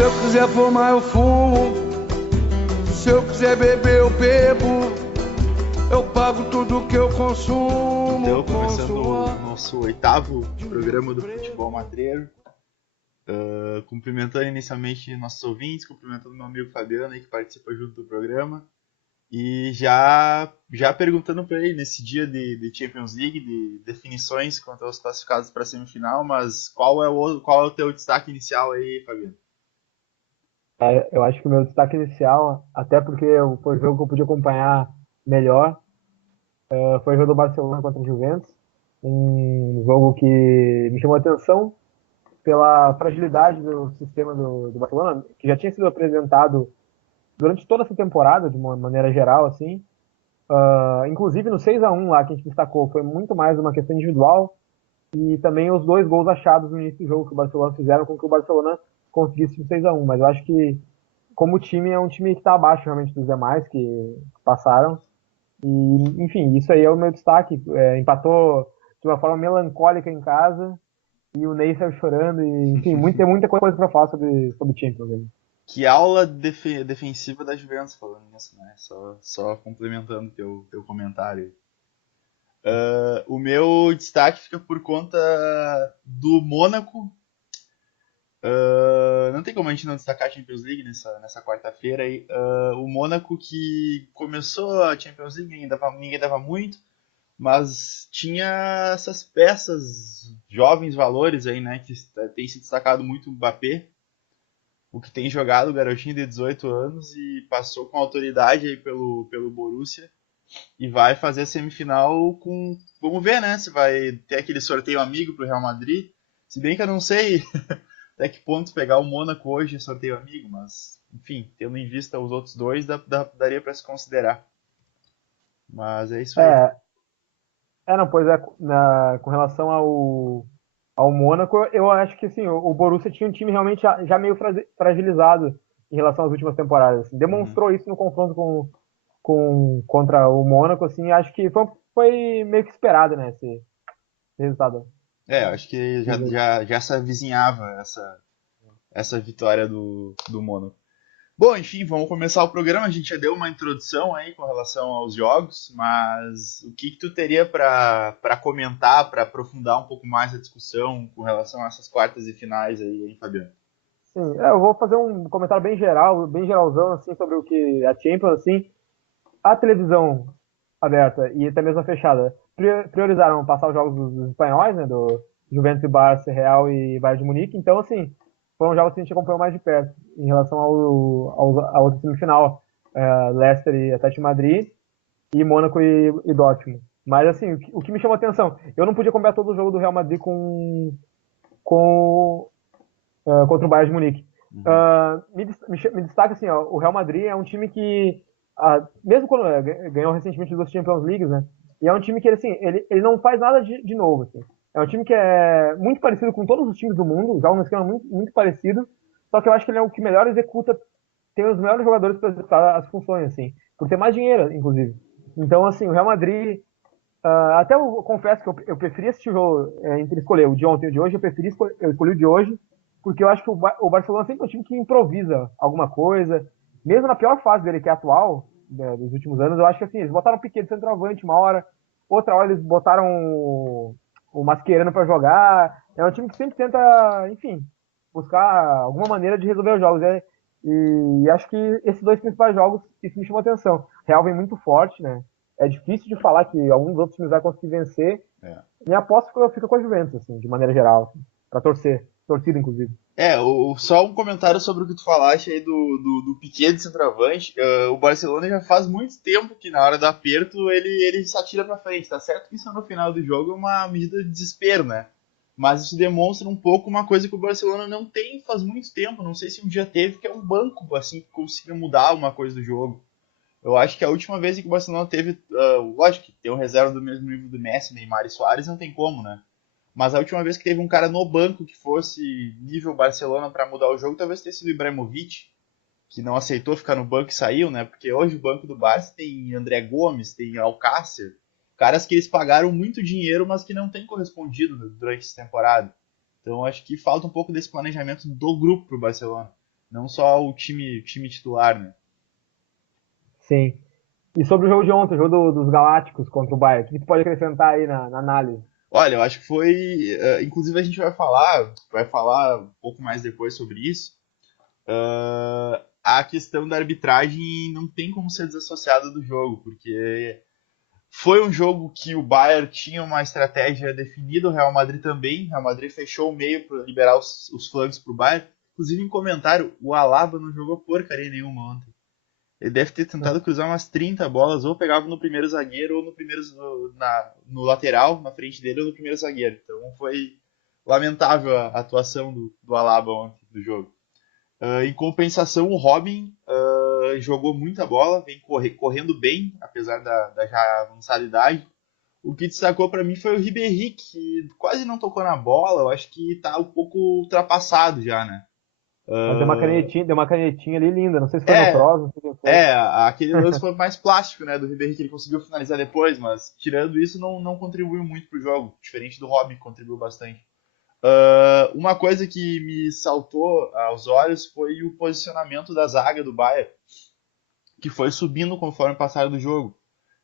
Se eu quiser fumar, eu fumo. Se eu quiser beber, eu bebo. Eu pago tudo que eu consumo. Então, começando o nosso 8º programa do Futebol Matreiro. Cumprimentando inicialmente nossos ouvintes, cumprimentando meu amigo Fabiano aí, que participa junto do programa. E já perguntando para ele nesse dia de Champions League, de definições quanto aos classificados para a semifinal, mas qual é o teu destaque inicial aí, Fabiano? Eu acho que o meu destaque inicial, até porque foi o jogo que eu pude acompanhar melhor, foi o jogo do Barcelona contra o Juventus. Um jogo que me chamou a atenção pela fragilidade do sistema do Barcelona, que já tinha sido apresentado durante toda essa temporada, de uma maneira geral, assim. Inclusive no 6-1 lá que a gente destacou, foi muito mais uma questão individual e também os 2 gols achados no início do jogo que o Barcelona fizeram com que o Barcelona conseguisse o 6-1. Mas eu acho que, como time, é um time que está abaixo realmente dos demais que passaram. E, enfim, isso aí é o meu destaque. Empatou de uma forma melancólica em casa e o Ney saiu chorando. E, enfim, tem muita coisa para falar sobre Champions aí. Que aula defensiva da Juventus, falando nisso, né? Só complementando teu comentário. O meu destaque fica por conta do Mônaco. Não tem como a gente não destacar a Champions League nessa quarta-feira aí. O Mônaco que começou a Champions League, ninguém dava muito, mas tinha essas peças, jovens valores aí, né? Que tem se destacado muito o Mbappé, o que tem jogado o garotinho de 18 anos e passou com autoridade aí pelo Borussia e vai fazer a semifinal com... Vamos ver, né? Se vai ter aquele sorteio amigo pro Real Madrid. Se bem que eu não sei até que ponto pegar o Mônaco hoje é sorteio amigo, mas, enfim, tendo em vista os outros dois, daria para se considerar. Mas é isso aí. Não, pois é, com relação ao Mônaco, eu acho que assim, o Borussia tinha um time realmente já meio fragilizado em relação às últimas temporadas. Assim, demonstrou isso no confronto contra o Mônaco, assim, acho que foi meio que esperado, né, esse resultado. Acho que já se avizinhava essa vitória do Mônaco. Bom, enfim, vamos começar o programa. A gente já deu uma introdução aí com relação aos jogos, mas o que tu teria para comentar, para aprofundar um pouco mais a discussão com relação a essas quartas e finais aí, hein, Fabiano? Sim, eu vou fazer um comentário bem geral, bem geralzão, assim, sobre o que a Champions, assim, a televisão aberta e até mesmo a fechada priorizaram passar os jogos dos espanhóis, né, do Juventus e Barça, Real e Bayern de Munique, então, assim, foram jogos que a gente acompanhou mais de perto em relação à outra semifinal, Leicester e Atlético de Madrid e Mônaco e Dortmund. Mas, assim, o que me chamou a atenção, eu não podia acompanhar todo o jogo do Real Madrid contra o Bayern de Munique. Me destaca assim, ó, o Real Madrid é um time que, mesmo quando ganhou recentemente 2 Champions League, né? E é um time que assim, ele não faz nada de novo. Assim. É um time que é muito parecido com todos os times do mundo, joga um esquema muito parecido, só que eu acho que ele é o que melhor executa, tem os melhores jogadores para executar as funções, assim, por ter mais dinheiro, inclusive. Então, assim, o Real Madrid. Até eu confesso que eu preferi assistir o jogo entre escolher o de ontem e o de hoje, eu escolhi o de hoje, porque eu acho que o Barcelona sempre é um time que improvisa alguma coisa, mesmo na pior fase dele, que é a atual, né, dos últimos anos, eu acho que assim, eles botaram o Piqué de centroavante uma hora, outra hora eles botaram o Mascherano para jogar, é um time que sempre tenta, enfim, buscar alguma maneira de resolver os jogos, né? E acho que esses 2 principais jogos, isso me chamou a atenção. Real vem muito forte, né? É difícil de falar que alguns outros times vão conseguir vencer. Minha aposta fica com a Juventus, assim, de maneira geral, assim, pra torcida inclusive. Só um comentário sobre o que tu falaste aí do Piqué de centroavante. O Barcelona já faz muito tempo que na hora do aperto ele se atira pra frente. Tá certo que isso no final do jogo é uma medida de desespero, né? Mas isso demonstra um pouco uma coisa que o Barcelona não tem faz muito tempo. Não sei se um dia teve, que é um banco assim que consiga mudar uma coisa do jogo. Eu acho que a última vez em que o Barcelona teve, lógico que ter um reserva do mesmo nível do Messi, Neymar e Suárez não tem como, né? Mas a última vez que teve um cara no banco que fosse nível Barcelona para mudar o jogo, talvez tenha sido o Ibrahimovic, que não aceitou ficar no banco e saiu, né? Porque hoje o banco do Barça tem André Gomes, tem Alcácer, caras que eles pagaram muito dinheiro, mas que não têm correspondido durante essa temporada. Então acho que falta um pouco desse planejamento do grupo pro Barcelona, não só o time titular, né? Sim. E sobre o jogo de ontem, o jogo dos Galácticos contra o Bayern, o que tu pode acrescentar aí na análise? Olha, eu acho que foi, inclusive a gente vai falar um pouco mais depois sobre isso. A questão da arbitragem não tem como ser desassociada do jogo, porque foi um jogo que o Bayern tinha uma estratégia definida, o Real Madrid também. O Real Madrid fechou o meio para liberar os flancos para o Bayern. Inclusive, em comentário, o Alaba não jogou porcaria nenhuma ontem. Ele deve ter tentado cruzar umas 30 bolas, ou pegava no primeiro zagueiro, ou no lateral, na frente dele, ou no primeiro zagueiro. Então foi lamentável a atuação do Alaba ontem, do jogo. Em compensação, o Robin jogou muita bola, vem correndo bem, apesar da já avançada idade. O que destacou para mim foi o Ribéry, que quase não tocou na bola. Eu acho que tá um pouco ultrapassado já, né? Mas deu uma canetinha ali linda, não sei se foi no É, Kroos, não sei quem foi. aquele lance foi mais plástico, né, do Ribéry, que ele conseguiu finalizar depois, mas tirando isso, não contribuiu muito pro jogo, diferente do Robin, que contribuiu bastante. Uma coisa que me saltou aos olhos foi o posicionamento da zaga do Bayern, que foi subindo conforme o passar do jogo.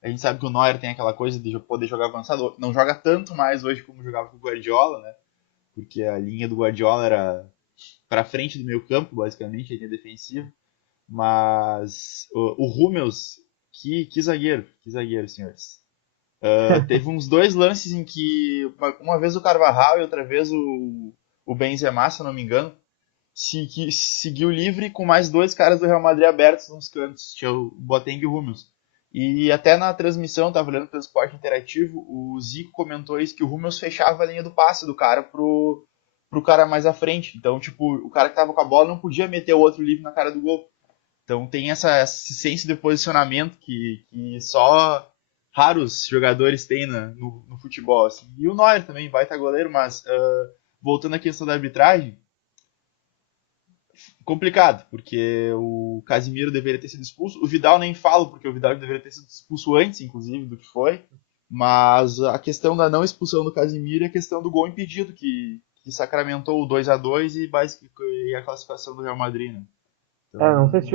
A gente sabe que o Neuer tem aquela coisa de poder jogar avançado, não joga tanto mais hoje como jogava com o Guardiola, né? Porque a linha do Guardiola era para frente do meio campo, basicamente, a linha defensiva. Mas o Hummels, que zagueiro, senhores. Teve uns dois lances em que uma vez o Carvajal e outra vez o Benzema, se eu não me engano, seguiu livre com mais dois caras do Real Madrid abertos nos cantos, tinha o Boateng e o Hummels. E até na transmissão, tava olhando pelo esporte interativo, o Zico comentou isso, que o Hummels fechava a linha do passe do cara pro cara mais à frente. Então, tipo, o cara que tava com a bola não podia meter o outro livre na cara do gol. Então tem essa senso de posicionamento que só raros jogadores têm no futebol. Assim. E o Neuer também, baita goleiro, mas voltando à questão da arbitragem, complicado, porque o Casimiro deveria ter sido expulso. O Vidal nem falo, porque o Vidal deveria ter sido expulso antes, inclusive, do que foi. Mas a questão da não expulsão do Casimiro é a questão do gol impedido, que sacramentou o 2-2 e a classificação do Real Madrid, né? Então, Não sei se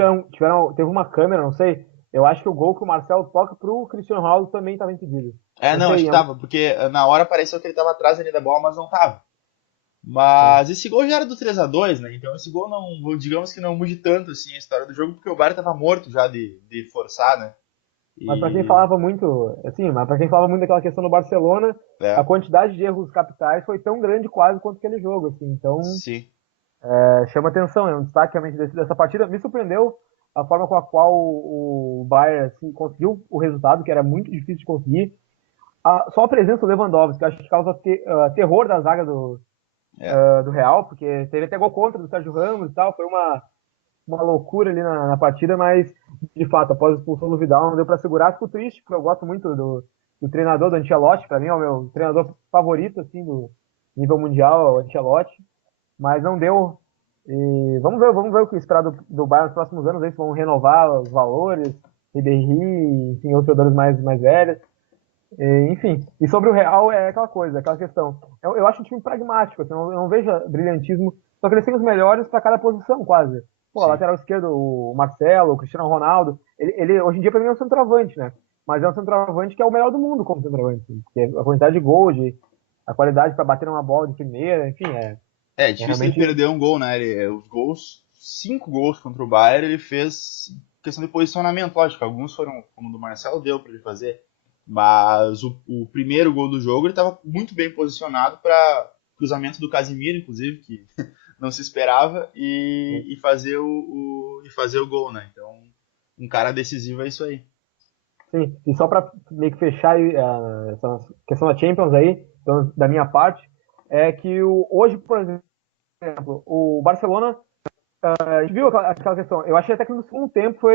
teve uma câmera, não sei. Eu acho que o gol que o Marcelo toca pro Cristiano Ronaldo também estava impedido. não, acho que tava, porque na hora pareceu que ele tava atrás ali da bola, mas não tava. Mas esse gol já era do 3-2, né? Então esse gol não, digamos que não mude tanto assim a história do jogo, porque o Bayern tava morto já de forçar, né? Mas pra quem falava muito, daquela questão do Barcelona, a quantidade de erros capitais foi tão grande quase quanto aquele jogo, assim. Então, sim. chama atenção, é um destaque realmente dessa partida. Me surpreendeu a forma com a qual o Bayern assim, conseguiu o resultado, que era muito difícil de conseguir. Só a presença do Lewandowski, que acho que causa terror da zaga do Real, porque teve até gol contra do Sérgio Ramos e tal, foi uma loucura ali na partida, mas de fato, após a expulsão do Vidal, não deu para segurar. Fico triste, porque eu gosto muito do treinador, do Ancelotti, para mim é o meu treinador favorito assim, do nível mundial, o Ancelotti, mas não deu. E vamos ver o que esperar do Bayern nos próximos anos, se vão renovar os valores, Ribéry, enfim, outros jogadores mais velhos. Enfim, e sobre o Real é aquela questão. Eu acho um time pragmático, assim, eu não vejo brilhantismo, só que eles têm os melhores para cada posição, quase. Pô, lateral esquerdo, o Marcelo, o Cristiano Ronaldo, ele hoje em dia para mim é um centroavante, né? Mas é um centroavante que é o melhor do mundo como centroavante, porque a quantidade de gols, a qualidade para bater uma bola de primeira, enfim, difícil realmente... ele perder um gol, né? Os gols, 5 gols contra o Bayern, ele fez questão de posicionamento, lógico, alguns foram, como o do Marcelo, deu para ele fazer. Mas o primeiro gol do jogo ele estava muito bem posicionado para cruzamento do Casimiro, inclusive, que não se esperava, e fazer o gol, né? Então, um cara decisivo é isso aí. Sim, e só para meio que fechar essa questão da Champions aí, então, da minha parte, é que hoje, por exemplo, o Barcelona, a gente viu aquela questão, eu achei até que no segundo tempo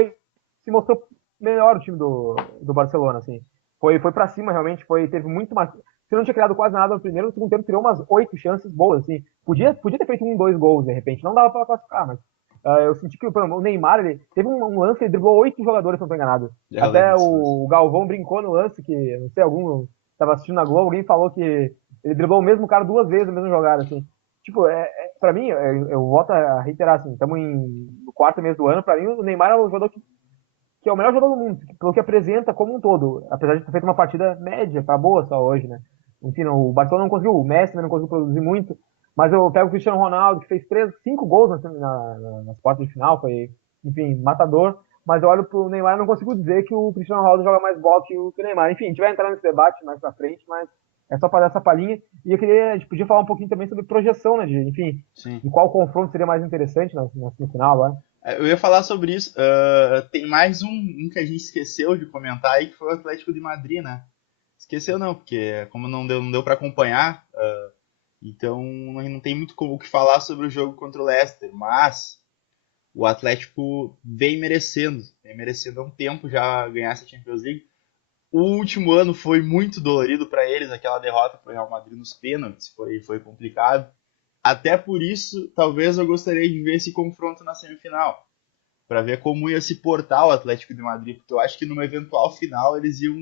se mostrou melhor o time do Barcelona, assim. Foi pra cima, realmente, teve muito mais. Se não tinha criado quase nada no primeiro, no segundo tempo criou umas 8 chances boas, assim. Podia ter feito 1, 2 gols, de repente. Não dava pra classificar, mas Eu senti que o Neymar, ele teve um lance, ele driblou 8 jogadores, se não estou enganado. Já lembro Até disso, mas- o Galvão brincou no lance, que, não sei, algum estava assistindo na Globo, alguém falou que ele driblou o mesmo cara 2 vezes na mesma jogada, assim. Tipo, pra mim, eu volto a reiterar, assim, estamos no quarto mês do ano, pra mim o Neymar é o jogador que é o melhor jogador do mundo, pelo que apresenta como um todo, apesar de ter feito uma partida média, para boa só hoje, né? Enfim, o Barcelona não conseguiu, o Messi também não conseguiu produzir muito, mas eu pego o Cristiano Ronaldo, que fez 5 gols nas quartas de final, foi, enfim, matador, mas eu olho pro Neymar e não consigo dizer que o Cristiano Ronaldo joga mais bola que o Neymar. Enfim, a gente vai entrar nesse debate mais pra frente, mas é só para dar essa palhinha. E a gente podia falar um pouquinho também sobre projeção, né? Enfim, Sim. de qual confronto seria mais interessante na semifinal agora. Eu ia falar sobre isso. Tem mais um que a gente esqueceu de comentar aí, que foi o Atlético de Madrid, né? Esqueceu não, porque como não deu para acompanhar, então não tem muito o que falar sobre o jogo contra o Leicester, mas o Atlético vem merecendo há um tempo já ganhar essa Champions League. O último ano foi muito dolorido para eles, aquela derrota para o Real Madrid nos pênaltis, foi complicado. Até por isso, talvez eu gostaria de ver esse confronto na semifinal, para ver como ia se portar o Atlético de Madrid, porque eu acho que numa eventual final eles iam,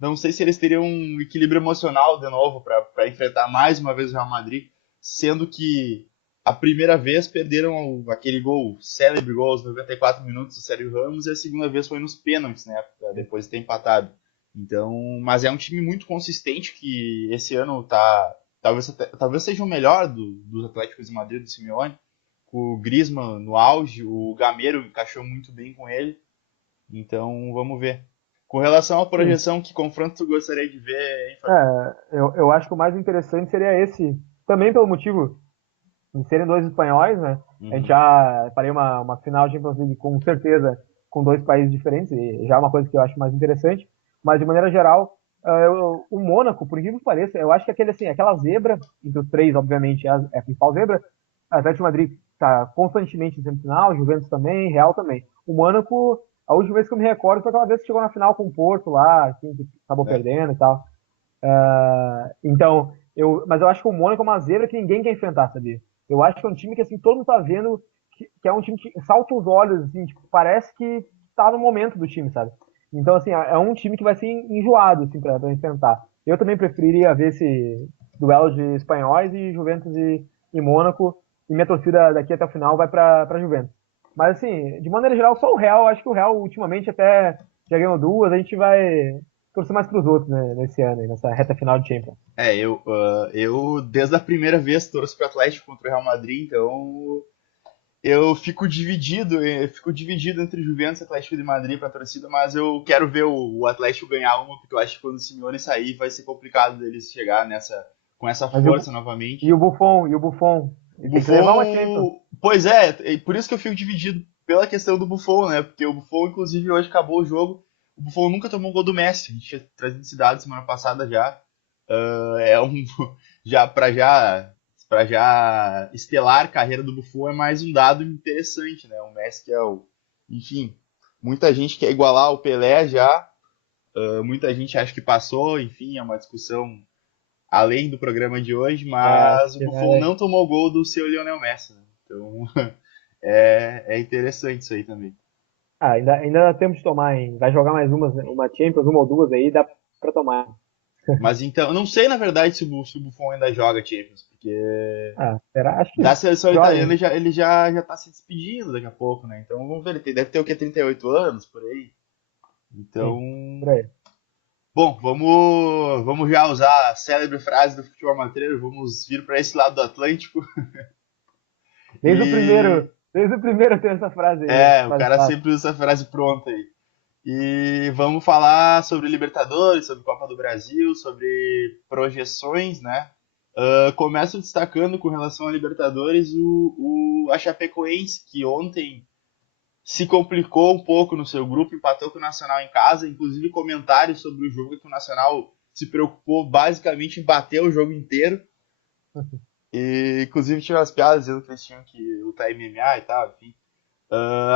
não sei se eles teriam um equilíbrio emocional de novo para enfrentar mais uma vez o Real Madrid, sendo que a primeira vez perderam aquele gol, célebre gol aos 94 minutos do Sérgio Ramos, e a segunda vez foi nos pênaltis, né, depois de ter empatado. Então, mas é um time muito consistente que esse ano tá talvez seja o melhor dos Atléticos de Madrid do Simeone, com o Griezmann no auge, o Gameiro encaixou muito bem com ele. Então, vamos ver. Com relação à Sim. projeção, que confronto tu gostaria de ver, hein, Fábio? Eu acho que o mais interessante seria esse, também pelo motivo de serem dois espanhóis, né? A gente Uhum. já faria uma final de Champions League com certeza com dois países diferentes, e já é uma coisa que eu acho mais interessante. Mas de maneira geral, o Mônaco, por incrível que pareça, eu acho que aquela zebra, entre os três, obviamente, é a principal zebra. A Atlético de Madrid está constantemente em semifinal, Juventus também, Real também. O Mônaco, a última vez que eu me recordo foi aquela vez que chegou na final com o Porto lá, assim, que acabou É. perdendo e tal. Então, mas eu acho que o Mônaco é uma zebra que ninguém quer enfrentar, sabia? Eu acho que é um time que assim, todo mundo tá vendo que é um time que salta os olhos, assim, tipo, parece que tá no momento do time, sabe? Então, assim, é um time que vai ser enjoado, assim, pra enfrentar. Eu também preferiria ver esse duelo de espanhóis e Juventus e Mônaco, e minha torcida daqui até o final vai pra Juventus. Mas, assim, de maneira geral, só o Real, acho que o Real ultimamente até já ganhou duas, a gente vai torcer mais pros outros, né, nesse ano, nessa reta final de Champions. Eu desde a primeira vez torço pro Atlético contra o Real Madrid, então eu fico dividido entre Juventus e Atlético de Madrid pra torcida, mas eu quero ver o Atlético ganhar uma, porque eu acho que quando o Simeone sair vai ser complicado deles chegar com essa Mas força novamente. e o Buffon, O ele tem que levar uma Champions. Buffon, pois é por isso que eu fico dividido pela questão do Buffon, né? Porque o Buffon, inclusive, hoje acabou o jogo. O Buffon nunca tomou um gol do Messi. A gente tinha trazido esse dado semana passada já. É um já para já estelar a carreira do Buffon é mais um dado interessante, né? O Messi que enfim, muita gente quer igualar o Pelé já. Muita gente acha que passou. Enfim, é uma discussão além do programa de hoje, Acho mas o que, Buffon né, não tomou gol do seu Lionel Messi, né? Então é interessante isso aí também. ainda dá tempo de tomar, hein? Vai jogar mais uma Champions, uma ou duas aí, dá pra tomar. Mas então, eu não sei na verdade se o Buffon ainda joga Champions, porque Será? Acho que da seleção joga, italiana hein? ele já tá se despedindo daqui a pouco, né? Então vamos ver, deve ter o quê? 38 anos por aí. Então, Sim, por aí. bom, vamos já usar a célebre frase do futebol amador, vamos vir para esse lado do Atlântico Desde o e primeiro, desde o primeiro tem essa frase aí, né? o Frase cara fácil. sempre usa essa frase pronta aí. E vamos falar sobre Libertadores, sobre Copa do Brasil, sobre projeções, né? Começo destacando com relação a Libertadores a Chapecoense, que ontem se complicou um pouco no seu grupo, empatou com o Nacional em casa, inclusive comentários sobre o jogo que o Nacional se preocupou basicamente em bater o jogo inteiro. E inclusive tinha umas piadas dizendo que eles tinham que lutar MMA e tal, enfim.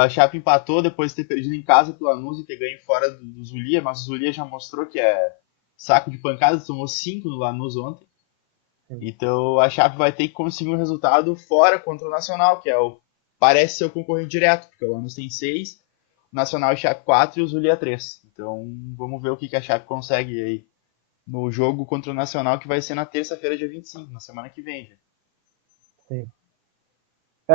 A Chape empatou depois de ter perdido em casa pro Lanús e ter ganho fora do Zulia, mas o Zulia já mostrou que é saco de pancadas, tomou 5 no Lanús ontem. Sim. Então a Chape vai ter que conseguir um resultado fora contra o Nacional, que é o parece ser o concorrente direto, porque o Lanús tem 6, o Nacional e Chape 4 e o Zulia 3. Então vamos ver o que a Chape consegue aí no jogo contra o Nacional, que vai ser na terça-feira, dia 25, na semana que vem. Já. Sim.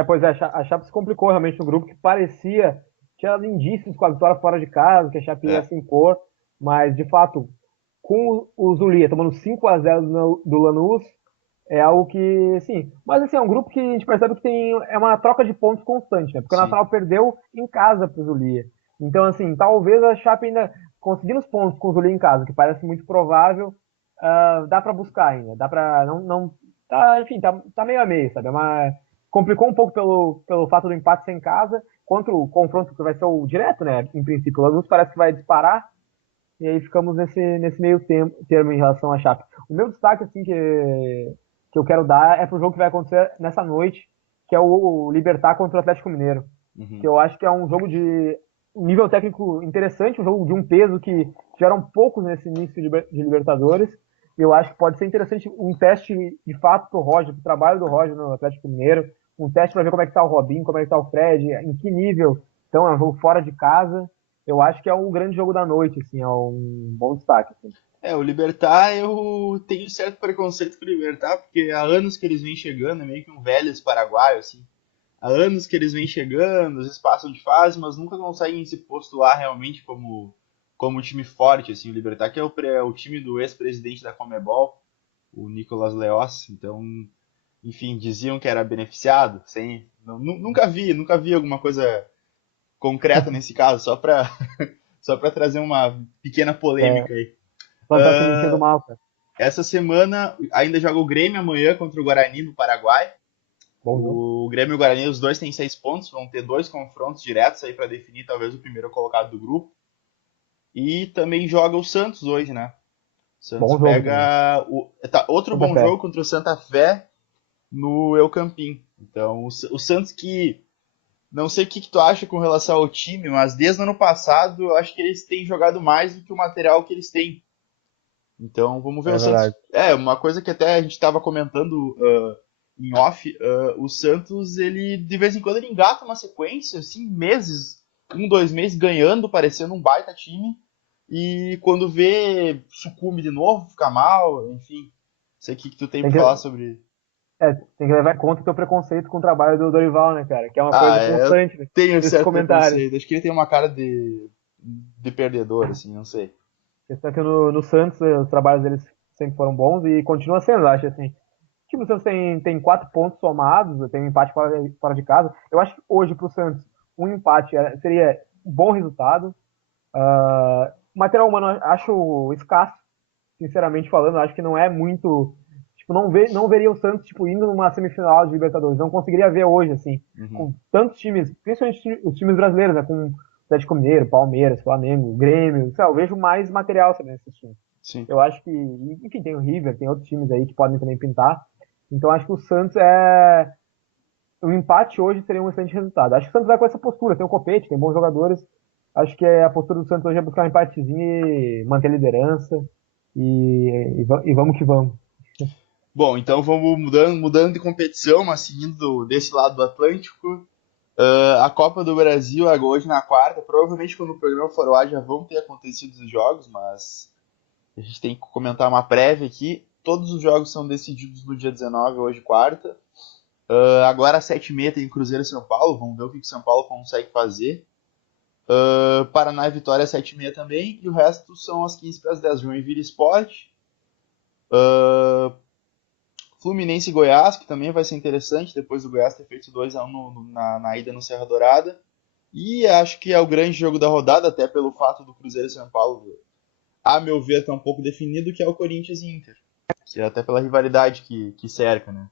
Pois é, a Chape se complicou realmente no grupo, que parecia, tinha indícios com a vitória fora de casa, que a Chape ia É, se impor, mas de fato, com o Zulia tomando 5-0 do Lanús, é algo que, sim, mas assim, é um grupo que a gente percebe que é uma troca de pontos constante, né? Porque o sim. Nacional perdeu em casa pro Zulia. Então, assim, talvez a Chape ainda conseguindo os pontos com o Zulia em casa, que parece muito provável, dá pra buscar ainda, dá pra, não, tá, enfim, tá meio a meio, sabe? Complicou um pouco pelo fato do empate sem casa, contra o confronto que vai ser o direto, né? Em princípio, o Lanús parece que vai disparar, e aí ficamos nesse meio termo em relação à Chape. O meu destaque, assim, que eu quero dar é pro jogo que vai acontecer nessa noite, que é o Libertad contra o Atlético Mineiro. Que Uhum. eu acho que é um jogo de um nível técnico interessante, um jogo de um peso que tiveram poucos nesse início de Libertadores. E eu acho que pode ser interessante um teste de fato pro Roger, pro trabalho do Roger no Atlético Mineiro. Um teste para ver como é que tá o Robinho, como é que tá o Fred, em que nível. Então é um jogo fora de casa. Eu acho que é um grande jogo da noite, assim, é um bom destaque. Assim. O Libertad, eu tenho certo preconceito com o Libertad, porque há anos que eles vêm chegando, é meio que um velhos paraguaio, assim. Há anos que eles vêm chegando, às vezes passam de fase, mas nunca conseguem se postular realmente como time forte, assim. O Libertad que é o time do ex-presidente da Conmebol, o Nicolas Leoz, então, enfim, diziam que era beneficiado, sem, nunca vi alguma coisa concreta nesse caso, só pra, só pra trazer uma pequena É, polêmica aí. plantar a sementinha do mal, cara. Essa semana ainda joga o Grêmio amanhã contra o Guarani no Paraguai. Bom jogo. O Grêmio e o Guarani, os dois têm 6 pontos, vão ter 2 confrontos diretos aí para definir talvez o primeiro colocado do grupo. E também joga o Santos hoje, né? O Santos Bom jogo também. outro Santa bom Fé. jogo contra o Santa Fé no El Campín. Então, o Santos que não sei o que tu acha com relação ao time, mas desde o ano passado eu acho que eles têm jogado mais do que o material que eles têm. Então, vamos ver É o Santos. verdade. Uma coisa que até a gente estava comentando em off, o Santos, ele de vez em quando ele engata uma sequência, assim, meses, 1, 2 meses ganhando, parecendo um baita time, e quando vê, sucumbe de novo, fica mal, enfim. Não sei o que tu tem Tem pra que, falar sobre. tem que levar em conta o teu preconceito com o trabalho do Dorival, né, cara? Que é uma Ah, coisa eu constante tenho um nesses certo comentários. preconceito. Acho que ele tem uma cara de perdedor, assim, não sei. A questão é que no Santos os trabalhos deles sempre foram bons e continua sendo, eu acho assim. O time do Santos tem 4 pontos somados, tem um empate fora de casa. Eu acho que hoje pro Santos um empate seria um bom resultado. Material humano eu acho escasso, sinceramente falando. Eu acho que não é muito. Tipo, não veria o Santos tipo, indo numa semifinal de Libertadores. Não conseguiria ver hoje, assim, Uhum. com tantos times, principalmente os times brasileiros, né? Com Atlético Mineiro, Palmeiras, Flamengo, Grêmio. Sei lá, eu vejo mais material sabe, nesses times. Sim. Eu acho que, enfim, tem o River, tem outros times aí que podem também pintar. Então acho que o Santos é. O empate hoje seria um excelente resultado. Acho que o Santos vai com essa postura, tem o Copete, tem bons jogadores. Acho que a postura do Santos hoje é buscar um empatezinho e manter a liderança. E vamos que vamos. Bom, então vamos mudando de competição, mas seguindo desse lado do Atlântico. A Copa do Brasil é hoje na quarta. Provavelmente quando o programa for ao ar já vão ter acontecido os jogos, mas a gente tem que comentar uma prévia aqui. Todos os jogos são decididos no dia 19, hoje quarta. Agora às 7h30 tem Cruzeiro e São Paulo. Vamos ver o que o São Paulo consegue fazer. Paraná e Vitória às 7h30 também. E o resto são às 15 para as 10. Joinville Sport. Fluminense e Goiás, que também vai ser interessante, depois do Goiás ter feito 2-1 na ida no Serra Dourada. E acho que é o grande jogo da rodada, até pelo fato do Cruzeiro e São Paulo, a meu ver, estar um pouco definido, que é o Corinthians e Inter. Que é até pela rivalidade que cerca, né?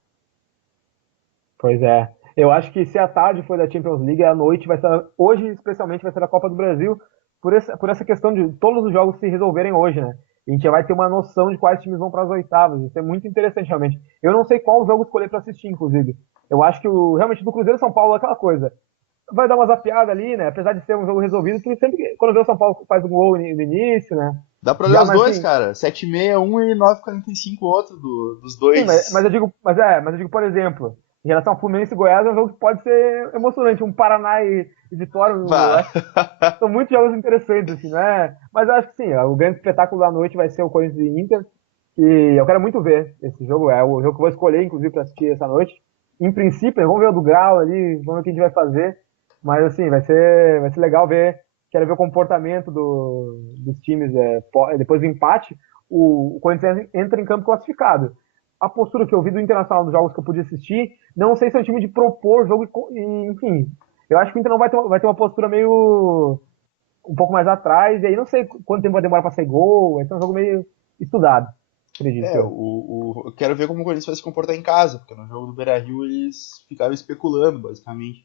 Pois é. Eu acho que se a tarde foi da Champions League, a noite vai ser, hoje especialmente vai ser a Copa do Brasil, por essa questão de todos os jogos se resolverem hoje, né? A gente já vai ter uma noção de quais times vão para as oitavas. Isso é muito interessante, realmente. Eu não sei qual jogo escolher para assistir, inclusive. Eu acho que realmente do Cruzeiro e São Paulo é aquela coisa. Vai dar uma zapiada ali, né? Apesar de ser um jogo resolvido, que sempre quando vê o São Paulo faz um gol no início, né? Dá pra olhar Já, os mas dois, assim, cara. 7h30 um e 9h45 outro dos sim, dois. mas eu digo, por exemplo, em relação ao Fluminense e Goiás, é um jogo que pode ser emocionante. Um Paraná e Vitória, eu Bah. acho que são muitos jogos interessantes, assim, né? Mas eu acho que sim, o grande espetáculo da noite vai ser o Corinthians e Inter. E eu quero muito ver esse jogo. É o jogo que eu vou escolher, inclusive, para assistir essa noite. Em princípio, vamos ver o do Grau ali, vamos ver o que a gente vai fazer. Mas, assim, vai ser legal ver. Quero ver o comportamento dos times depois do empate. O Corinthians entra em campo classificado. A postura que eu vi do Internacional nos jogos que eu pude assistir, não sei se é um time de propor jogo enfim. Eu acho que o Inter não vai ter uma postura meio um pouco mais atrás, e aí não sei quanto tempo vai demorar para sair gol. Esse é um jogo meio estudado, acredito eu. Eu quero ver como o Corinthians vai se comportar em casa, porque no jogo do Beira-Rio eles ficaram especulando, basicamente.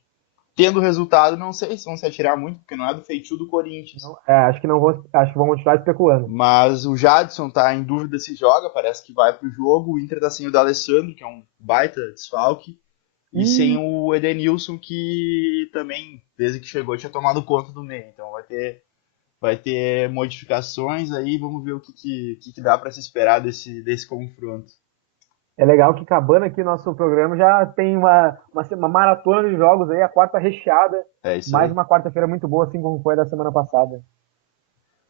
Tendo resultado, não sei se vão se atirar muito, porque não é do feitio do Corinthians. Acho que não vão, acho que vão continuar especulando. Mas o Jadson tá em dúvida se joga, parece que vai pro jogo. O Inter tá sem o D'Alessandro, que é um baita desfalque. E sem o Edenilson, que também, desde que chegou, tinha tomado conta do meio. Então vai ter modificações aí, vamos ver o que dá para se esperar desse confronto. É legal que acabando aqui nosso programa já tem uma maratona de jogos aí, a quarta recheada. É isso Mais aí. uma quarta-feira muito boa, assim como foi a da semana passada.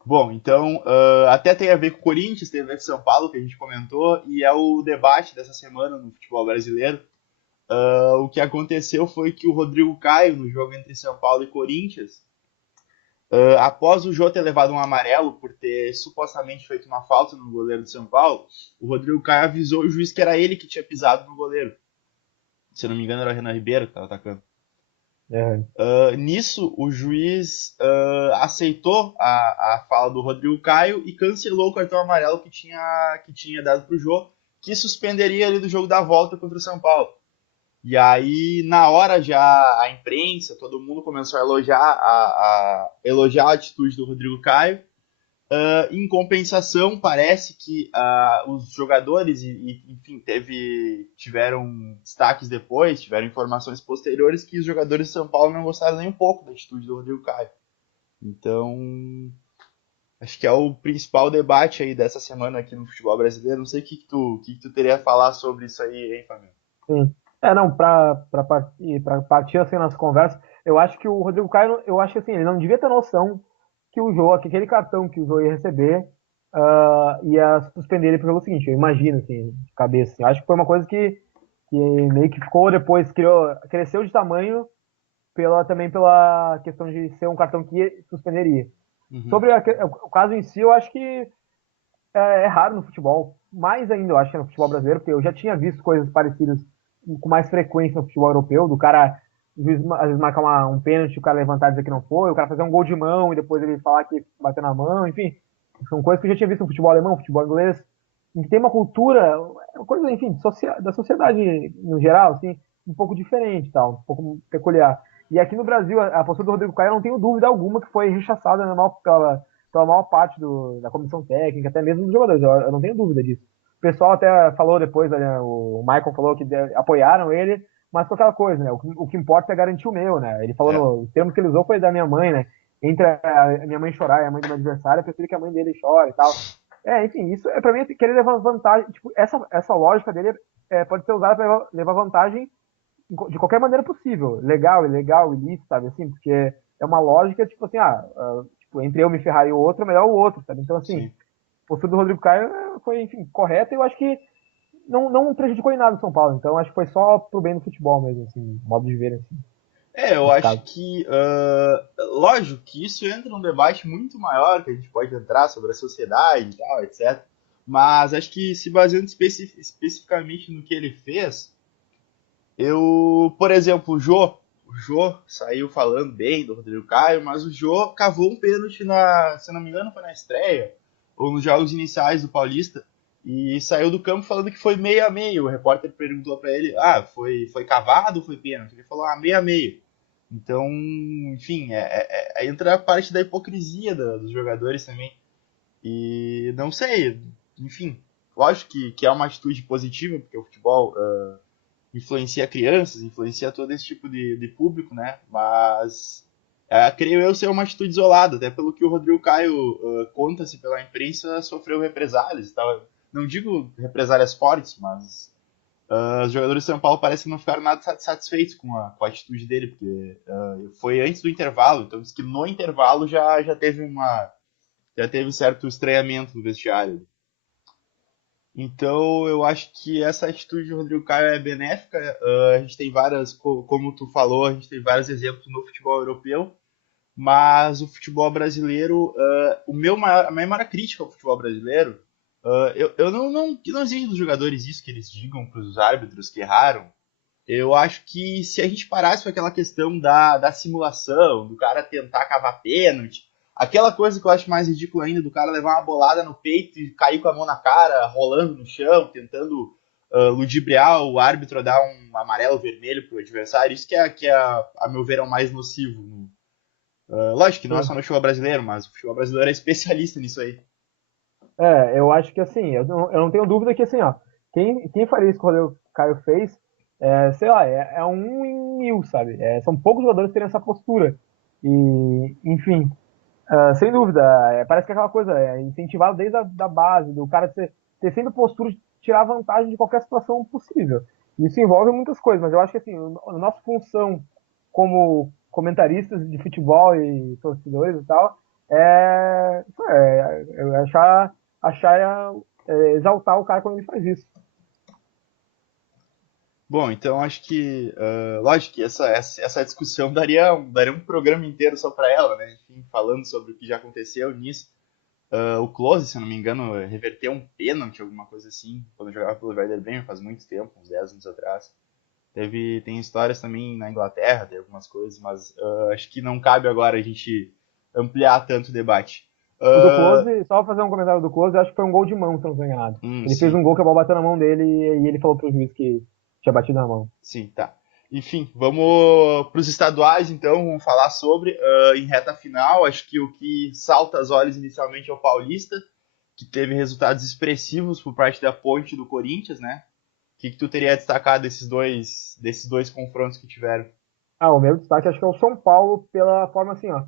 Bom, então, até tem a ver com o Corinthians, tem a ver com o São Paulo, que a gente comentou, e é o debate dessa semana no futebol brasileiro. O que aconteceu foi que o Rodrigo Caio, no jogo entre São Paulo e Corinthians, após o Jô ter levado um amarelo por ter supostamente feito uma falta no goleiro de São Paulo, o Rodrigo Caio avisou o juiz que era ele que tinha pisado no goleiro. Se eu não me engano, era o Renan Ribeiro que estava atacando. Nisso, o juiz aceitou a fala do Rodrigo Caio e cancelou o cartão amarelo que tinha dado para o Jô, que suspenderia ele do jogo da volta contra o São Paulo. E aí, na hora já, a imprensa, todo mundo começou a elogiar a atitude do Rodrigo Caio. Em compensação, parece que os jogadores, enfim, tiveram destaques depois, tiveram informações posteriores que os jogadores de São Paulo não gostaram nem um pouco da atitude do Rodrigo Caio. Então, acho que é o principal debate aí dessa semana aqui no futebol brasileiro. Não sei o que tu teria a falar sobre isso aí, hein, Família? Sim. Não, pra partir assim nas conversas, eu acho que o Rodrigo Caio, eu acho que assim, ele não devia ter noção que o Jô, que aquele cartão que o Jô ia receber, ia suspender ele pro jogo seguinte. Eu imagino, assim, de cabeça. Assim. Eu acho que foi uma coisa que meio que ficou depois, cresceu de tamanho também pela questão de ser um cartão que suspenderia. Uhum. Sobre o caso em si, eu acho que é raro no futebol. Mais ainda, eu acho, no futebol brasileiro, porque eu já tinha visto coisas parecidas com mais frequência no futebol europeu, do cara o juiz, às vezes marcar um pênalti, o cara levantar e dizer que não foi, o cara fazer um gol de mão e depois ele falar que bateu na mão, enfim. São coisas que eu já tinha visto no futebol alemão, futebol inglês, em que tem uma cultura, uma coisa, enfim, da sociedade no geral, assim, um pouco diferente, tal, um pouco peculiar. E aqui no Brasil, a postura do Rodrigo Caio, eu não tenho dúvida alguma que foi rechaçada pela maior parte da comissão técnica, até mesmo dos jogadores, eu não tenho dúvida disso. O pessoal até falou depois, né, o Michael falou que apoiaram ele, mas com aquela coisa, né? O que importa é garantir o meu, né? Ele falou, os termos que ele usou foi da minha mãe, né? Entre a minha mãe chorar e a mãe do meu adversário, eu prefiro que a mãe dele chore e tal. Enfim, isso é pra mim querer levar vantagem. Tipo, essa lógica dele pode ser usada para levar vantagem de qualquer maneira possível. Legal, ilegal, ilícito, sabe? Assim, porque é uma lógica, tipo assim, tipo, entre eu me ferrar e o outro, é melhor o outro, sabe? Então, assim, a postura do Rodrigo Caio foi, enfim, correta e eu acho que não prejudicou em nada o São Paulo. Então, acho que foi só pro bem do futebol mesmo, assim, modo de ver, assim. Eu acho que, lógico que isso entra num debate muito maior, que a gente pode entrar sobre a sociedade e tal, etc. Mas acho que se baseando especificamente no que ele fez, por exemplo, o Jô saiu falando bem do Rodrigo Caio, mas o Jô cavou um pênalti se não me engano foi na estreia, ou nos jogos iniciais do Paulista, e saiu do campo falando que foi meio a meio. O repórter perguntou pra ele, foi cavado ou foi pênalti? Ele falou, meio a meio. Então, enfim, entra a parte da hipocrisia dos jogadores também. E não sei, enfim, lógico que é uma atitude positiva, porque o futebol influencia crianças, influencia todo esse tipo de público, né? Mas creio eu ser uma atitude isolada, até pelo que o Rodrigo Caio conta-se pela imprensa, sofreu represálias e tal. Não digo represálias fortes, mas Os jogadores de São Paulo parecem que não ficaram nada satisfeitos com a atitude dele, porque foi antes do intervalo, então diz que no intervalo já teve certo estranhamento no vestiário. Então eu acho que essa atitude do Rodrigo Caio é benéfica. A gente tem várias, como tu falou, a gente tem vários exemplos no futebol europeu, mas o futebol brasileiro, a minha maior crítica ao futebol brasileiro, eu não exijo dos jogadores isso, que eles digam para os árbitros que erraram. Eu acho que se a gente parasse com aquela questão da simulação, do cara tentar cavar pênalti, aquela coisa que eu acho mais ridícula ainda, do cara levar uma bolada no peito e cair com a mão na cara, rolando no chão, tentando ludibriar o árbitro a dar um amarelo vermelho pro adversário, isso que é a meu ver, é o mais nocivo. Lógico que não é só no futebol brasileiro, mas o futebol brasileiro é especialista nisso aí. Eu acho que assim, eu não tenho dúvida que assim, ó, quem faria isso que o Rodrigo Caio fez, sei lá, é um em mil, sabe? São poucos jogadores que teriam essa postura. E, enfim, sem dúvida, parece que é aquela coisa, incentivado desde a da base, do cara ter sempre postura de tirar vantagem de qualquer situação possível. Isso envolve muitas coisas, mas eu acho que assim, a nossa função como comentaristas de futebol e torcedores e tal, exaltar o cara quando ele faz isso. Bom, então acho que, lógico que essa discussão daria um programa inteiro só para ela, né? Enfim, falando sobre o que já aconteceu nisso. O Klose, se eu não me engano, reverteu um pênalti, alguma coisa assim, quando jogava pelo Werder Bremen faz muito tempo, uns 10 anos atrás. Tem histórias também na Inglaterra, tem algumas coisas, mas acho que não cabe agora a gente ampliar tanto o debate. O do Klose, só fazer um comentário do Klose, acho que foi um gol de mão, se eu não estou enganado. Ele fez Sim. um gol que a bola bateu na mão dele e ele falou pro juiz que tinha batido na mão. Sim, tá. Enfim, vamos para os estaduais, então, vamos falar sobre, em reta final, acho que o que salta aos olhos inicialmente é o Paulista, que teve resultados expressivos por parte da Ponte e do Corinthians, né? O que tu teria a destacar desses dois confrontos que tiveram? O meu destaque acho que é o São Paulo, pela forma assim, ó.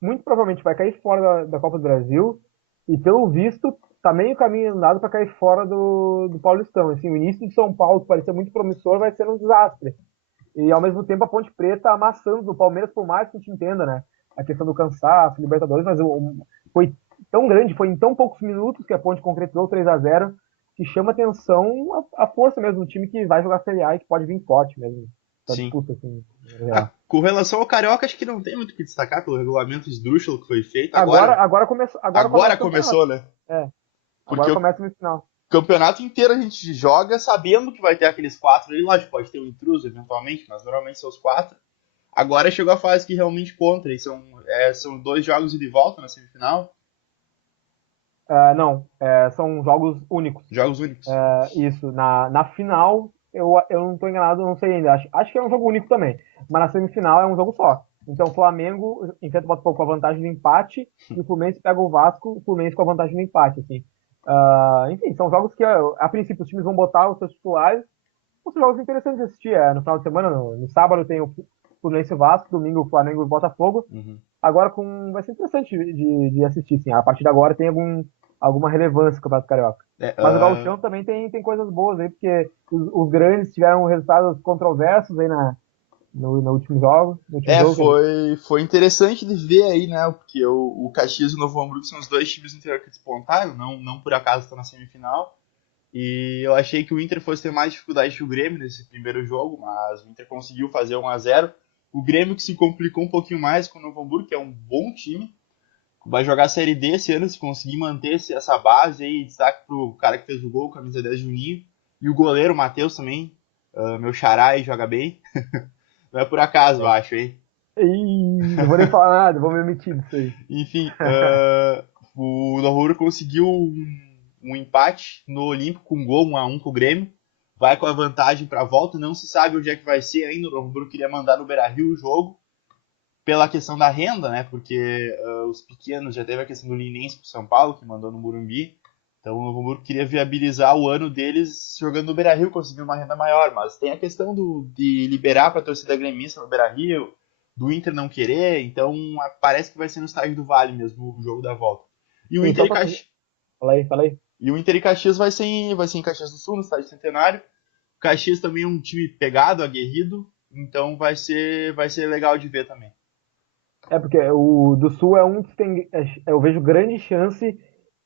Muito provavelmente vai cair fora da Copa do Brasil e, pelo visto, tá meio caminho andado para cair fora do Paulistão. Assim, o início de São Paulo, que parecia muito promissor, vai ser um desastre. E, ao mesmo tempo, a Ponte Preta amassando o Palmeiras, por mais que a gente entenda, né? A questão do cansaço, Libertadores, mas foi tão grande, foi em tão poucos minutos que a Ponte concretizou 3-0, que chama atenção a força mesmo do time que vai jogar Série A e que pode vir forte mesmo. Sim. Disputa, assim, com relação ao Carioca, acho que não tem muito o que destacar pelo regulamento esdrúxulo que foi feito. Agora começou. Agora começou, né? Agora começa no final. O campeonato inteiro a gente joga sabendo que vai ter aqueles 4 ali. Lógico, pode ter um intruso eventualmente, mas normalmente são os 4. Agora chegou a fase que realmente conta. E são 2 jogos de volta na semifinal. Não, são jogos únicos. Jogos únicos. Isso. Na final, eu não estou enganado, não sei ainda. Acho que é um jogo único também. Mas na semifinal é um jogo só. Então o Flamengo enfrenta o Botafogo com a vantagem do empate e o Fluminense pega o Vasco, o Fluminense com a vantagem do empate, assim. Enfim, são jogos que, a princípio, os times vão botar os seus titulares. São jogos interessantes de assistir. No final de semana, no sábado, tem o Fluminense e o Vasco, domingo o Flamengo e o Botafogo. Uhum. Agora vai ser interessante de assistir, sim. A partir de agora tem alguma relevância no Campeonato Carioca. Mas o Gauchão também tem coisas boas aí, porque os grandes tiveram resultados controversos aí no último jogo. Foi interessante de ver aí, né? Porque o Caxias e o Novo Hamburgo são os 2 times do interior que despontaram, não por acaso estão na semifinal. E eu achei que o Inter fosse ter mais dificuldade que o Grêmio nesse primeiro jogo, mas o Inter conseguiu fazer 1-0. O Grêmio que se complicou um pouquinho mais com o Novo Hamburgo, que é um bom time. Vai jogar a Série D esse ano, se conseguir manter essa base aí. Destaque pro cara que fez o gol, camisa 10, Juninho. E o goleiro, o Matheus também. Meu xará aí, joga bem. Não é por acaso, eu acho, hein? Não vou nem falar nada, vou me omitir disso aí. Enfim, o Novo Hamburgo conseguiu um empate no Olímpico com um gol 1-1 com o Grêmio. Vai com a vantagem para a volta, não se sabe onde é que vai ser ainda. O Novo Hamburgo queria mandar no Beira-Rio o jogo, pela questão da renda, né? Porque os pequenos, já teve a questão do Linense pro São Paulo, que mandou no Morumbi. Então o Novo Hamburgo queria viabilizar o ano deles jogando no Beira-Rio, conseguir uma renda maior. Mas tem a questão de liberar para a torcida gremista no Beira-Rio, do Inter não querer. Então parece que vai ser no estádio do Vale mesmo o jogo da volta. E o Inter e Fala aí. E o Inter e Caxias vai ser em Caxias do Sul, no estádio Centenário. Caxias também é um time pegado, aguerrido, então vai ser legal de ver também. Porque o do Sul é um que tem, eu vejo grande chance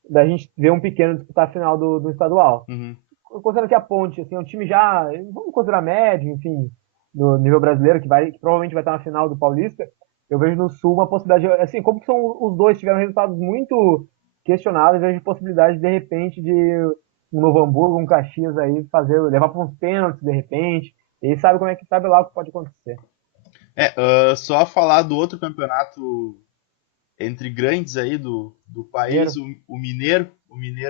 da gente ver um pequeno disputar a final do estadual. Uhum. Considerando que a Ponte, assim, é um time já, vamos considerar médio, enfim, no nível brasileiro, que provavelmente vai estar na final do Paulista, eu vejo no Sul uma possibilidade, assim, como que são os dois, tiveram resultados muito questionáveis, eu vejo possibilidade, de repente, de um Novo Hamburgo, um Caxias aí, levar para uns pênaltis, de repente, e aí sabe lá o que pode acontecer. Só falar do outro campeonato entre grandes aí do país, o Mineiro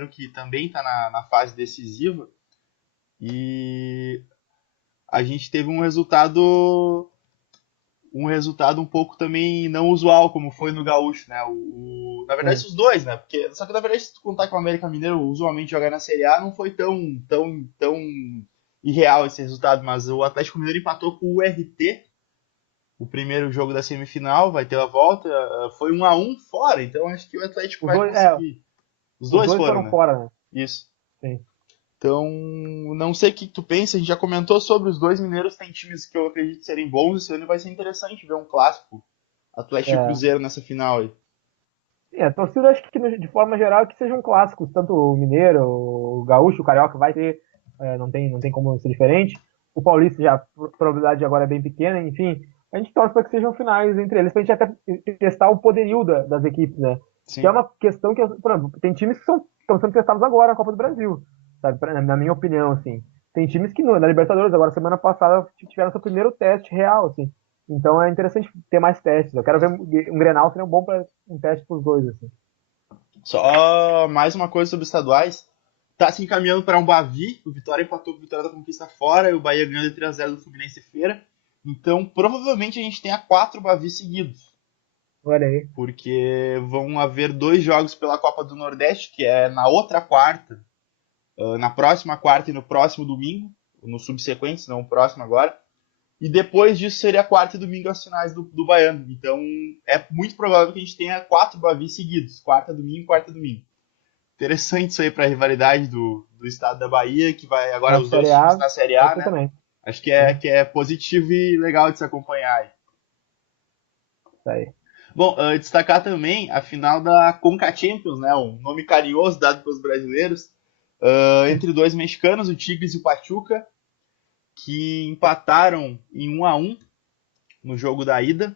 que também está na fase decisiva, e a gente teve um resultado um pouco também não usual, como foi no Gaúcho, né? Na verdade, os dois, né? Só que na verdade, se tu contar com o América Mineiro usualmente jogar na Série A, não foi tão irreal esse resultado, mas o Atlético Mineiro empatou com o URT, o primeiro jogo da semifinal, vai ter a volta, foi 1-1 fora, então acho que o Atlético vai conseguir. Os dois foram, né? Fora, né? Isso. Sim. Então, não sei o que tu pensa, a gente já comentou sobre os dois mineiros, tem times que eu acredito serem bons, esse ano vai ser interessante ver um clássico Atlético e Cruzeiro nessa final aí. A torcida acho que de forma geral que sejam clássicos, tanto o Mineiro, o Gaúcho, o Carioca vai ter, não tem como ser diferente. O Paulista já, a probabilidade agora é bem pequena, enfim, a gente torce para que sejam finais entre eles, pra gente até testar o poderio das equipes, né? Sim. Que é uma questão que, por exemplo, tem times que estão sendo testados agora na Copa do Brasil, sabe? Na minha opinião, assim. Tem times que na Libertadores, agora semana passada, tiveram seu primeiro teste real, assim. Então é interessante ter mais testes. Eu quero ver um Grenal seria bom para um teste para os dois, assim. Só mais uma coisa sobre os estaduais. Tá se encaminhando para um Bavi, o Vitória empatou com o Vitória da Conquista fora, e o Bahia ganhou de 3-0 do Fluminense Feira. Então, provavelmente a gente tenha 4 Bavi seguidos. Olha aí. Porque vão haver 2 jogos pela Copa do Nordeste, que é na outra quarta, na próxima quarta e no próximo domingo, no subsequente, não o próximo agora. E depois disso seria a quarta e domingo as finais do Baiano. Então é muito provável que a gente tenha 4 Bavi seguidos, quarta, domingo. Interessante isso aí para a rivalidade do estado da Bahia, que vai agora os dois times na Série A, né? Também. Acho que é positivo e legal de se acompanhar aí. Isso aí. Bom, destacar também a final da Conca Champions, né? Um nome carinhoso dado pelos brasileiros, entre dois mexicanos, o Tigres e o Pachuca, que empataram em 1-1 no jogo da ida.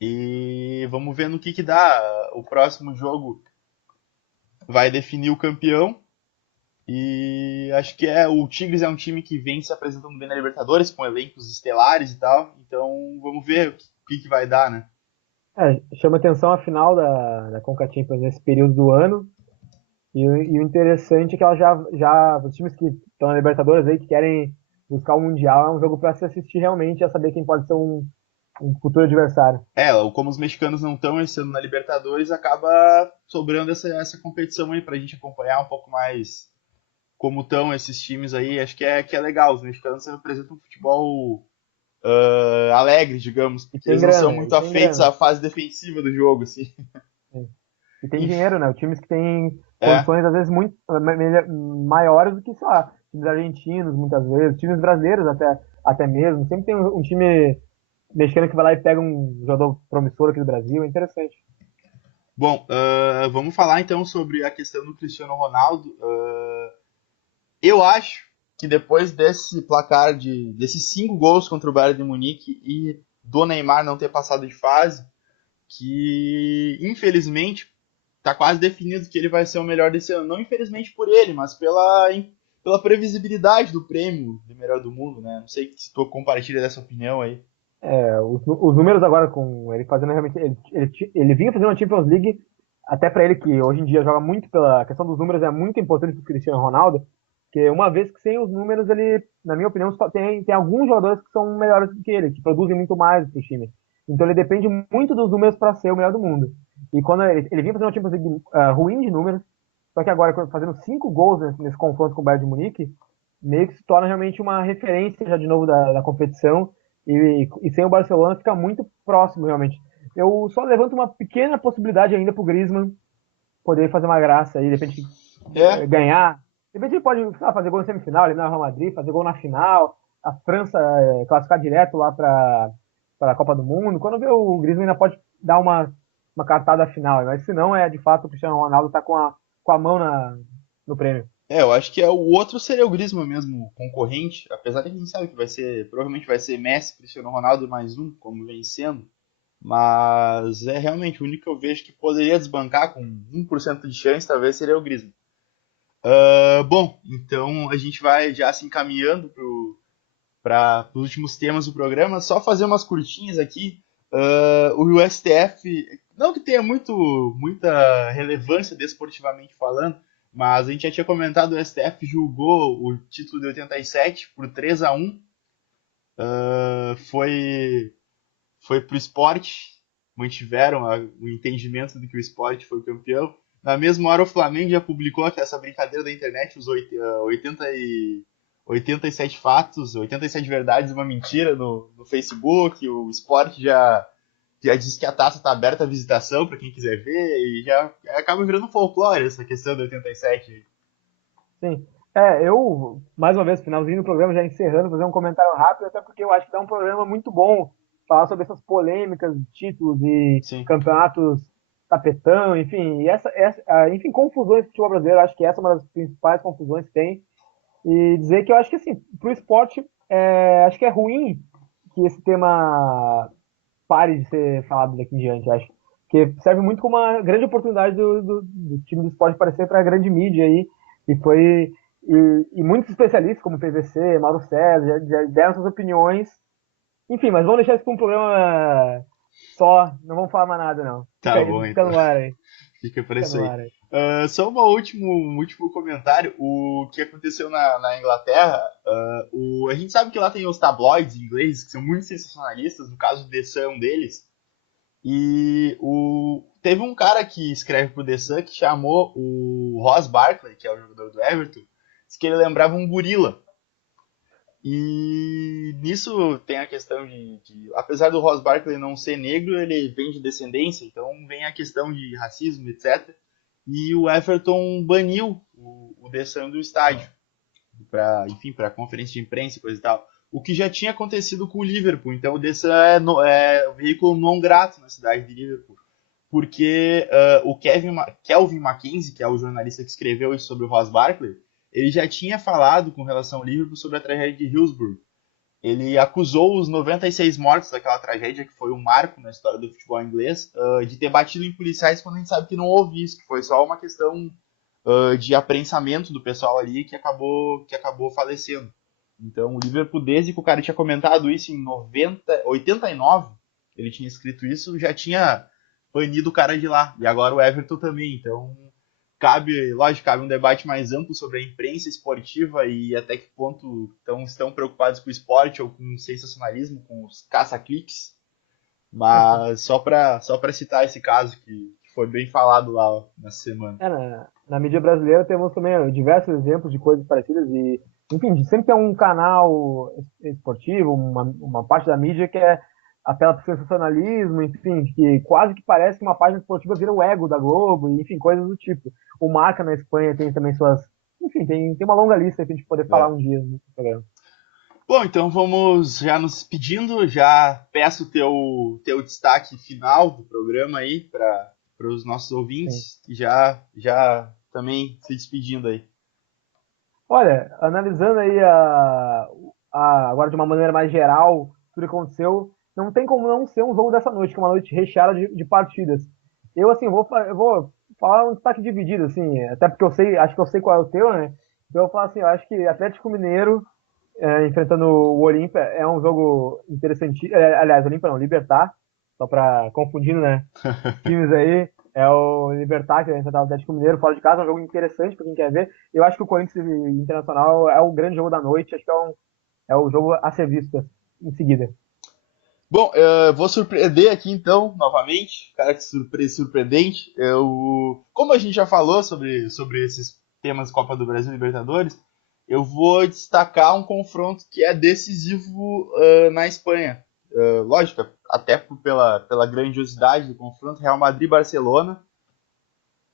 E vamos ver no que dá. O próximo jogo vai definir o campeão. E acho que o Tigres é um time que vem se apresentando bem na Libertadores, com elencos estelares e tal. Então vamos ver o que vai dar, né? Chama atenção a final da Conca Champions nesse período do ano. E o interessante é que ela os times que estão na Libertadores aí, que querem buscar o Mundial, é um jogo para se assistir realmente, a saber quem pode ser um futuro adversário. Como os mexicanos não estão esse ano na Libertadores, acaba sobrando essa competição aí pra gente acompanhar um pouco mais como estão esses times aí. Acho que é legal. Os mexicanos representam um futebol alegre, digamos, porque eles não são muito afeitos à fase defensiva do jogo, assim. E tem dinheiro, né? Os times que têm condições, às vezes, muito maiores do que, sei lá, times argentinos, muitas vezes, times brasileiros até mesmo. Sempre tem um time mexicano que vai lá e pega um jogador promissor aqui do Brasil, é interessante. Bom, vamos falar então sobre a questão do Cristiano Ronaldo. Eu acho que depois desse placar desses 5 gols contra o Bayern de Munique e do Neymar não ter passado de fase, que infelizmente tá quase definido que ele vai ser o melhor desse ano. Não infelizmente por ele, mas pela previsibilidade do prêmio de melhor do mundo, né? Não sei se tu compartilha dessa opinião aí. Os números agora com ele fazendo realmente... Ele vinha fazendo uma Champions League, até para ele que hoje em dia joga muito pela questão dos números, é muito importante pro Cristiano Ronaldo, porque uma vez que sem os números, ele, na minha opinião, tem alguns jogadores que são melhores do que ele, que produzem muito mais pro time. Então ele depende muito dos números para ser o melhor do mundo. E quando ele vinha fazendo uma Champions League ruim de números, só que agora fazendo 5 gols nesse confronto com o Bayern de Munique, meio que se torna realmente uma referência já de novo da competição, e sem o Barcelona fica muito próximo realmente. Eu só levanto uma pequena possibilidade ainda pro Griezmann poder fazer uma graça aí, de repente ganhar De repente ele pode, sei lá, fazer gol na semifinal, eliminar o Real Madrid, fazer gol na final, a França classificar direto lá para a Copa do Mundo. Quando vê o Griezmann ainda pode dar uma cartada final, mas se não, de fato o Cristiano Ronaldo tá com a mão no prêmio. Eu acho que o outro seria o Griezmann mesmo, concorrente, apesar de que a gente sabe que provavelmente vai ser Messi, Cristiano Ronaldo e mais um, como vem sendo, mas é realmente o único que eu vejo que poderia desbancar com 1% de chance, talvez seria o Griezmann. Bom, então a gente vai já se encaminhando para os últimos temas do programa, só fazer umas curtinhas aqui. O STF, não que tenha muita relevância desportivamente falando, mas a gente já tinha comentado, o STF julgou o título de 87 por 3-1. Foi pro Sport, mantiveram o entendimento de que o Sport foi o campeão. Na mesma hora o Flamengo já publicou essa brincadeira da internet, os 87 fatos, 87 verdades e uma mentira no Facebook. O Sport já disse que a taça está aberta à visitação para quem quiser ver, e já acaba virando folclore essa questão do 87. Sim. Eu, mais uma vez, finalzinho do programa, já encerrando, fazer um comentário rápido, até porque eu acho que dá um programa muito bom falar sobre essas polêmicas de títulos e Sim. campeonatos tapetão, enfim, enfim, confusões do futebol brasileiro. Eu acho que essa é uma das principais confusões que tem. E dizer que eu acho que, assim, pro esporte, acho que é ruim que esse tema pare de ser falado daqui em diante, acho. Porque serve muito como uma grande oportunidade do time do esporte aparecer para a grande mídia aí. E muitos especialistas, como o PVC, Mauro César, já deram suas opiniões. Enfim, mas vamos deixar isso para um programa só, não vamos falar mais nada, não. Tá bom, fica no ar aí. Fica por isso aí. Só um último comentário. O que aconteceu na Inglaterra, a gente sabe que lá tem os tabloides ingleses, que são muito sensacionalistas, no caso do The Sun é um deles. E teve um cara que escreve pro The Sun que chamou o Ross Barkley, que é o jogador do Everton, disse que ele lembrava um gorila. E nisso tem a questão de apesar do Ross Barkley não ser negro, ele vem de descendência, então vem a questão de racismo, etc. E o Everton baniu o The Sun do estádio, para conferência de imprensa e coisa e tal. O que já tinha acontecido com o Liverpool, então o The Sun é um veículo não grato na cidade de Liverpool, porque o Kelvin Mackenzie, que é o jornalista que escreveu isso sobre o Ross Barkley, ele já tinha falado com relação ao Liverpool sobre a tragédia de Hillsborough. Ele acusou os 96 mortos daquela tragédia, que foi um marco na história do futebol inglês, de ter batido em policiais quando a gente sabe que não houve isso, que foi só uma questão de aprensamento do pessoal ali que acabou falecendo. Então o Liverpool, desde que o cara tinha comentado isso em 89, ele tinha escrito isso, já tinha banido o cara de lá. E agora o Everton também, então cabe um debate mais amplo sobre a imprensa esportiva e até que ponto estão preocupados com o esporte ou com o sensacionalismo, com os caça-cliques. Mas só para citar esse caso que foi bem falado lá nessa semana. Na mídia brasileira temos também diversos exemplos de coisas parecidas e, enfim, sempre tem um canal esportivo, uma parte da mídia que apela para o sensacionalismo, enfim, que quase que parece que uma página esportiva vira o ego da Globo, enfim, coisas do tipo. O Marca na Espanha tem também suas... Enfim, tem uma longa lista que a gente poder falar um dia no programa. Bom, então vamos já nos despedindo, já peço o teu destaque final do programa aí para os nossos ouvintes. Sim. E já também se despedindo aí. Olha, analisando aí agora de uma maneira mais geral tudo que aconteceu, não tem como não ser um jogo dessa noite, que é uma noite recheada de partidas. Eu, assim, eu vou falar um destaque dividido, assim, até porque acho que eu sei qual é o teu, né? Então eu vou falar assim, eu acho que Atlético Mineiro enfrentando o Olímpia é um jogo interessante. Aliás, Olímpia não, Libertad, só pra confundindo, né? Times aí, é o Libertad que vai enfrentar o Atlético Mineiro fora de casa, é um jogo interessante pra quem quer ver. Eu acho que o Corinthians Internacional é o grande jogo da noite, acho que é o jogo a ser visto em seguida. Bom, eu vou surpreender aqui então, novamente, cara que surpreendente. Como a gente já falou sobre esses temas Copa do Brasil e Libertadores, eu vou destacar um confronto que é decisivo na Espanha. Lógico, até pela grandiosidade do confronto, Real Madrid e Barcelona.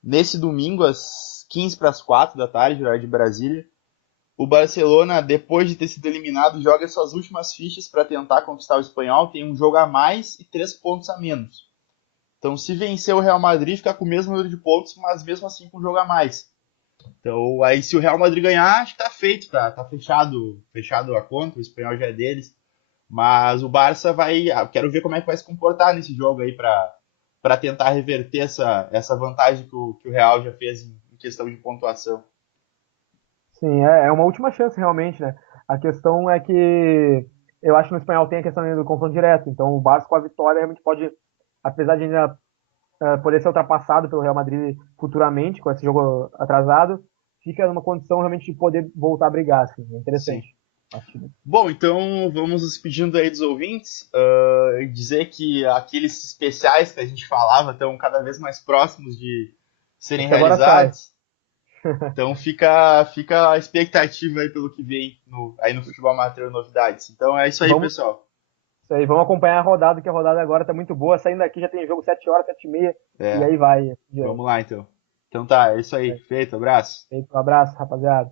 Nesse domingo, às 15 para as 4 da tarde, horário de Brasília. O Barcelona, depois de ter sido eliminado, joga suas últimas fichas para tentar conquistar o Espanhol. Tem um jogo a mais e 3 pontos a menos. Então, se vencer o Real Madrid, fica com o mesmo número de pontos, mas mesmo assim com um jogo a mais. Então, aí se o Real Madrid ganhar, acho que tá feito, tá fechado a conta, o Espanhol já é deles. Mas o Barça quero ver como é que vai se comportar nesse jogo aí para tentar reverter essa vantagem que o Real já fez em questão de pontuação. Sim, é uma última chance realmente, né? A questão é que eu acho que no espanhol tem a questão do confronto direto, então o Barça com a vitória realmente pode, apesar de ainda poder ser ultrapassado pelo Real Madrid futuramente, com esse jogo atrasado, fica numa condição realmente de poder voltar a brigar, assim, é interessante. Sim. Bom, então vamos nos despedindo aí dos ouvintes, dizer que aqueles especiais que a gente falava estão cada vez mais próximos de serem realizados. Então fica a expectativa aí pelo que vem aí no futebol amador, novidades. Então é isso aí, pessoal. Isso aí, vamos acompanhar a rodada, que a rodada agora tá muito boa. Saindo daqui já tem jogo 7 horas, 7h30, e aí vai. Vamos lá então. Então tá, é isso aí. Feito, abraço. Feito, um abraço, rapaziada.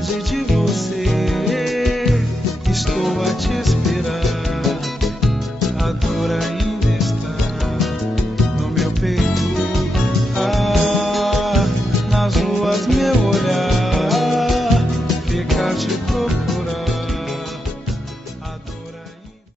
De você, estou a te esperar. A dor ainda está no meu peito. Nas ruas meu olhar fica te procurando.